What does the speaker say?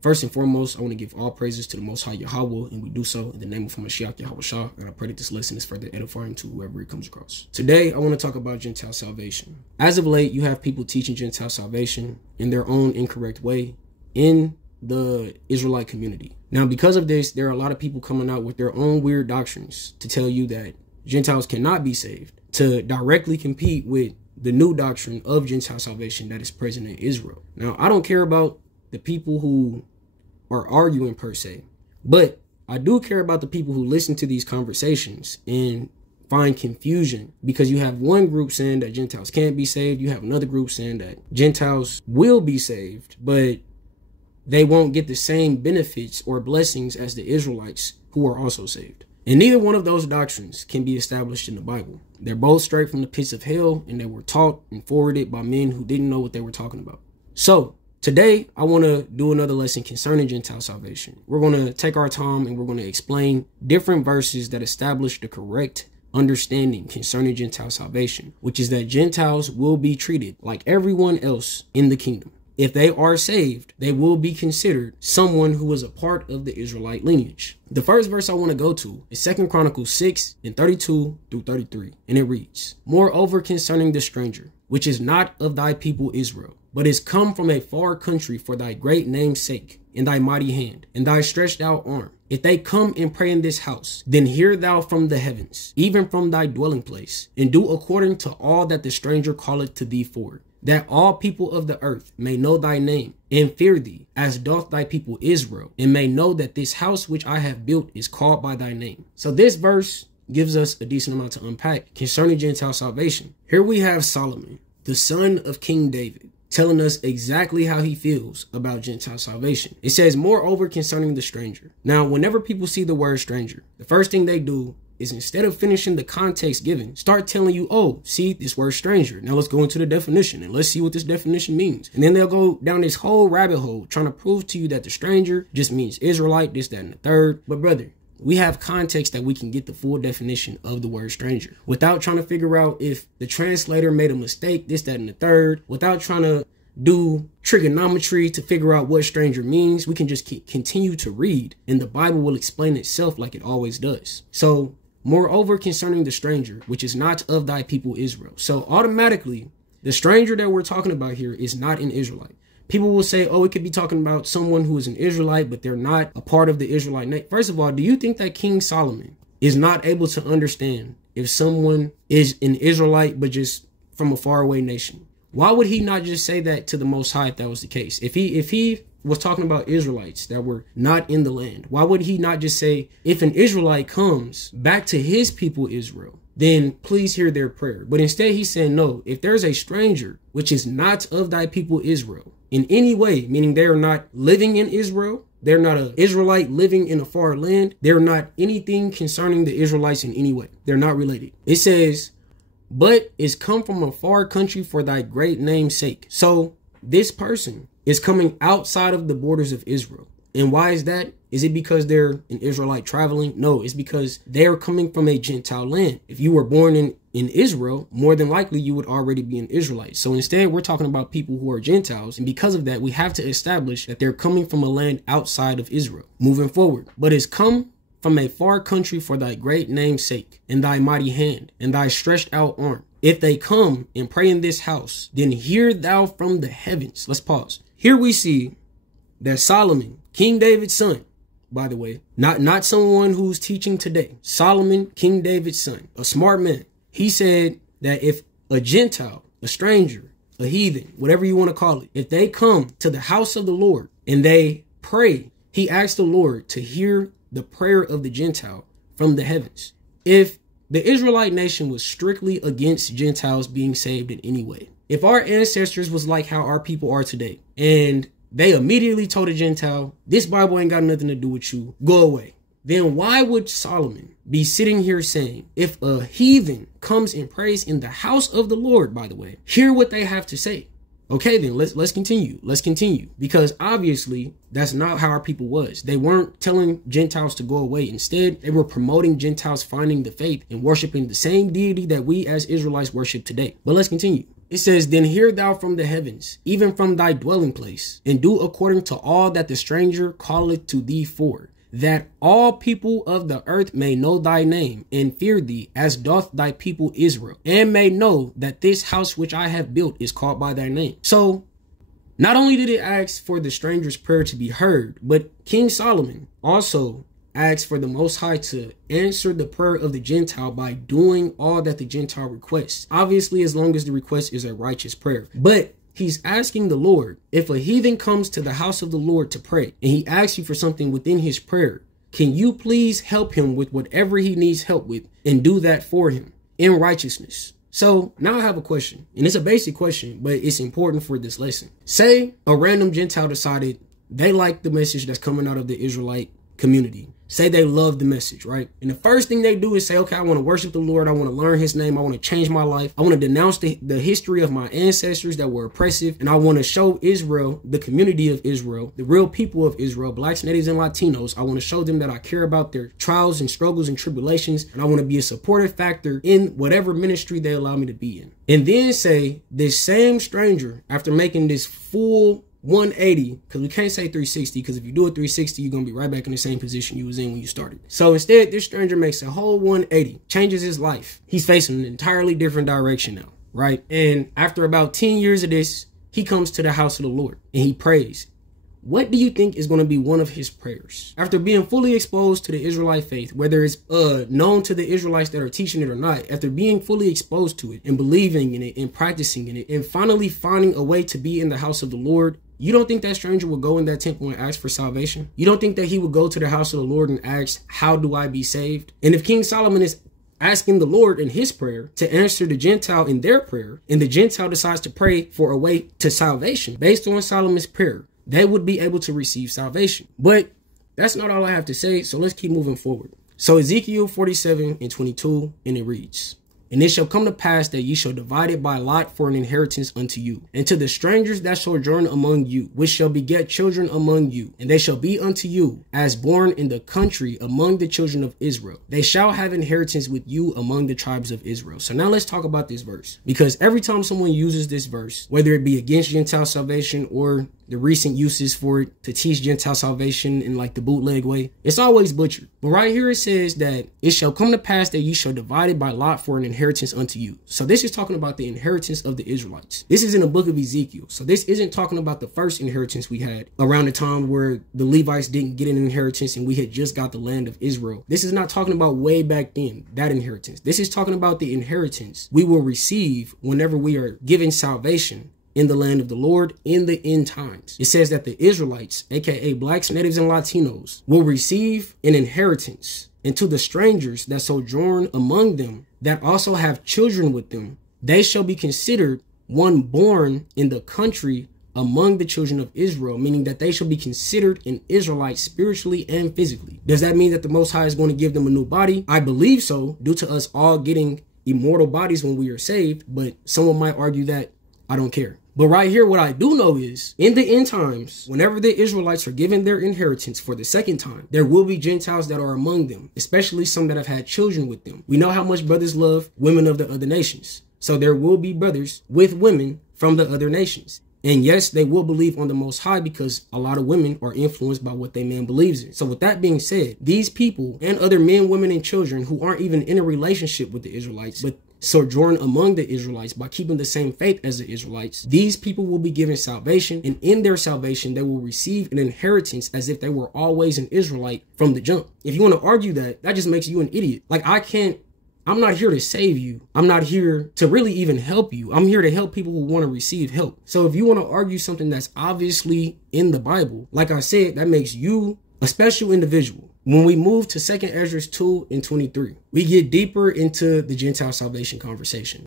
First and foremost, I want to give all praises to the Most High Yahweh, and we do so in the name of Mashiach Yahweh Shah, and I pray that this lesson is further edifying to whoever it comes across. Today, I want to talk about Gentile salvation. As of late, you have people teaching Gentile salvation in their own incorrect way in the Israelite community. Now, because of this, there are a lot of people coming out with their own weird doctrines to tell you that Gentiles cannot be saved, to directly compete with the new doctrine of Gentile salvation that is present in Israel. Now, I don't care about the people who are arguing per se, but I do care about the people who listen to these conversations and find confusion, because you have one group saying that Gentiles can't be saved. You have another group saying that Gentiles will be saved, but they won't get the same benefits or blessings as the Israelites who are also saved. And neither one of those doctrines can be established in the Bible. They're both straight from the pits of hell, and they were taught and forwarded by men who didn't know what they were talking about. So today, I want to do another lesson concerning Gentile salvation. We're going to take our time and we're going to explain different verses that establish the correct understanding concerning Gentile salvation, which is that Gentiles will be treated like everyone else in the kingdom. If they are saved, they will be considered someone who was a part of the Israelite lineage. The first verse I want to go to is 2 Chronicles 6 and 32 through 33. And it reads, "Moreover concerning the stranger, which is not of thy people Israel, but is come from a far country for thy great name's sake, and thy mighty hand, and thy stretched out arm. If they come and pray in this house, then hear thou from the heavens, even from thy dwelling place, and do according to all that the stranger calleth to thee for, that all people of the earth may know thy name, and fear thee, as doth thy people Israel, and may know that this house which I have built is called by thy name." So this verse gives us a decent amount to unpack concerning Gentile salvation. Here we have Solomon, the son of King David, telling us exactly how he feels about Gentile salvation. It says, "Moreover concerning the stranger." Now, whenever people see the word stranger, the first thing they do is, instead of finishing the context given, start telling you, oh, see this word stranger. Now let's go into the definition and let's see what this definition means. And then they'll go down this whole rabbit hole trying to prove to you that the stranger just means Israelite, this, that, and the third. But brother, we have context that we can get the full definition of the word stranger without trying to figure out if the translator made a mistake, this, that, and the third, without trying to do trigonometry to figure out what stranger means. We can just continue to read, and the Bible will explain itself like it always does. So, moreover concerning the stranger, which is not of thy people Israel. So automatically, the stranger that we're talking about here is not an Israelite. People will say, oh, it could be talking about someone who is an Israelite, but they're not a part of the Israelite nation. First of all, do you think that King Solomon is not able to understand if someone is an Israelite, but just from a faraway nation? Why would he not just say that to the Most High if that was the case? If he was talking about Israelites that were not in the land, why would he not just say, if an Israelite comes back to his people Israel, then please hear their prayer? But instead he said, no, if there's a stranger which is not of thy people Israel in any way, meaning they are not living in Israel, they're not an Israelite living in a far land, they're not anything concerning the Israelites in any way, they're not related. It says, but is come from a far country for thy great name's sake. So this person is coming outside of the borders of Israel. And why is that? Is it because they're an Israelite traveling? No, it's because they're coming from a Gentile land. If you were born in Israel, more than likely you would already be an Israelite. So instead, we're talking about people who are Gentiles. And because of that, we have to establish that they're coming from a land outside of Israel. Moving forward, but is come from a far country for thy great name's sake, and thy mighty hand, and thy stretched out arm. If they come and pray in this house, then hear thou from the heavens. Let's pause. Here we see that Solomon, King David's son, by the way, not someone who's teaching today, Solomon, King David's son, a smart man. He said that if a Gentile, a stranger, a heathen, whatever you want to call it, if they come to the house of the Lord and they pray, he asked the Lord to hear the prayer of the Gentile from the heavens. If the Israelite nation was strictly against Gentiles being saved in any way, if our ancestors was like how our people are today, and they immediately told a Gentile, this Bible ain't got nothing to do with you, go away, then why would Solomon be sitting here saying, if a heathen comes and prays in the house of the Lord, by the way, hear what they have to say? Okay, then let's continue. Let's continue. Because obviously that's not how our people was. They weren't telling Gentiles to go away. Instead, they were promoting Gentiles finding the faith and worshiping the same deity that we as Israelites worship today. But let's continue. It says, then hear thou from the heavens, even from thy dwelling place, and do according to all that the stranger calleth to thee for, that all people of the earth may know thy name, and fear thee, as doth thy people Israel, and may know that this house which I have built is called by thy name. So, not only did it ask for the stranger's prayer to be heard, but King Solomon also asked for the Most High to answer the prayer of the Gentile by doing all that the Gentile requests. Obviously, as long as the request is a righteous prayer. But he's asking the Lord, if a heathen comes to the house of the Lord to pray, and he asks you for something within his prayer, can you please help him with whatever he needs help with and do that for him in righteousness? So now I have a question, and it's a basic question, but it's important for this lesson. Say a random Gentile decided they like the message that's coming out of the Israelite community. Say they love the message, right? And the first thing they do is say, okay, I want to worship the Lord. I want to learn his name. I want to change my life. I want to denounce the history of my ancestors that were oppressive. And I want to show Israel, the community of Israel, the real people of Israel, blacks, natives, and Latinos. I want to show them that I care about their trials and struggles and tribulations. And I want to be a supportive factor in whatever ministry they allow me to be in. And then say this same stranger, after making this full 180, because we can't say 360, because if you do a 360, you're going to be right back in the same position you was in when you started. So instead, this stranger makes a whole 180, changes his life. He's facing an entirely different direction now, right? And after about 10 years of this, he comes to the house of the Lord and he prays. What do you think is going to be one of his prayers? After being fully exposed to the Israelite faith, whether it's known to the Israelites that are teaching it or not, after being fully exposed to it and believing in it and practicing in it and finally finding a way to be in the house of the Lord, you don't think that stranger would go in that temple and ask for salvation? You don't think that he would go to the house of the Lord and ask, how do I be saved? And if King Solomon is asking the Lord in his prayer to answer the Gentile in their prayer, and the Gentile decides to pray for a way to salvation based on Solomon's prayer, they would be able to receive salvation. But that's not all I have to say, so let's keep moving forward. So Ezekiel 47:22, and it reads, and it shall come to pass that ye shall divide it by lot for an inheritance unto you, and to the strangers that sojourn among you, which shall beget children among you, and they shall be unto you as born in the country among the children of Israel. They shall have inheritance with you among the tribes of Israel. So now let's talk about this verse, because every time someone uses this verse, whether it be against Gentile salvation or the recent uses for it to teach Gentile salvation in like the bootleg way, it's always butchered. But right here it says that it shall come to pass that you shall divide it by lot for an inheritance unto you. So this is talking about the inheritance of the Israelites. This is in the book of Ezekiel. So this isn't talking about the first inheritance we had around the time where the Levites didn't get an inheritance and we had just got the land of Israel. This is not talking about way back then, that inheritance. This is talking about the inheritance we will receive whenever we are given salvation in the land of the Lord in the end times. It says that the Israelites, aka blacks, natives, and Latinos, will receive an inheritance, and to the strangers that sojourn among them that also have children with them, they shall be considered one born in the country among the children of Israel, meaning that they shall be considered an Israelite spiritually and physically. Does that mean that the Most High is going to give them a new body? I believe so, due to us all getting immortal bodies when we are saved, but someone might argue that I don't care. But right here, what I do know is in the end times, whenever the Israelites are given their inheritance for the second time, there will be Gentiles that are among them, especially some that have had children with them. We know how much brothers love women of the other nations. So there will be brothers with women from the other nations. And yes, they will believe on the Most High because a lot of women are influenced by what their man believes in. So with that being said, these people and other men, women, and children who aren't even in a relationship with the Israelites, but sojourn among the Israelites by keeping the same faith as the Israelites, these people will be given salvation, and in their salvation they will receive an inheritance as if they were always an Israelite from the jump. If you want to argue that, that just makes you an idiot. Like, I'm not here to save you. I'm not here to really even help you. I'm here to help people who want to receive help. So if you want to argue something that's obviously in the Bible, like I said, that makes you a special individual. When we move to 2 Ezra 2:23, we get deeper into the Gentile salvation conversation.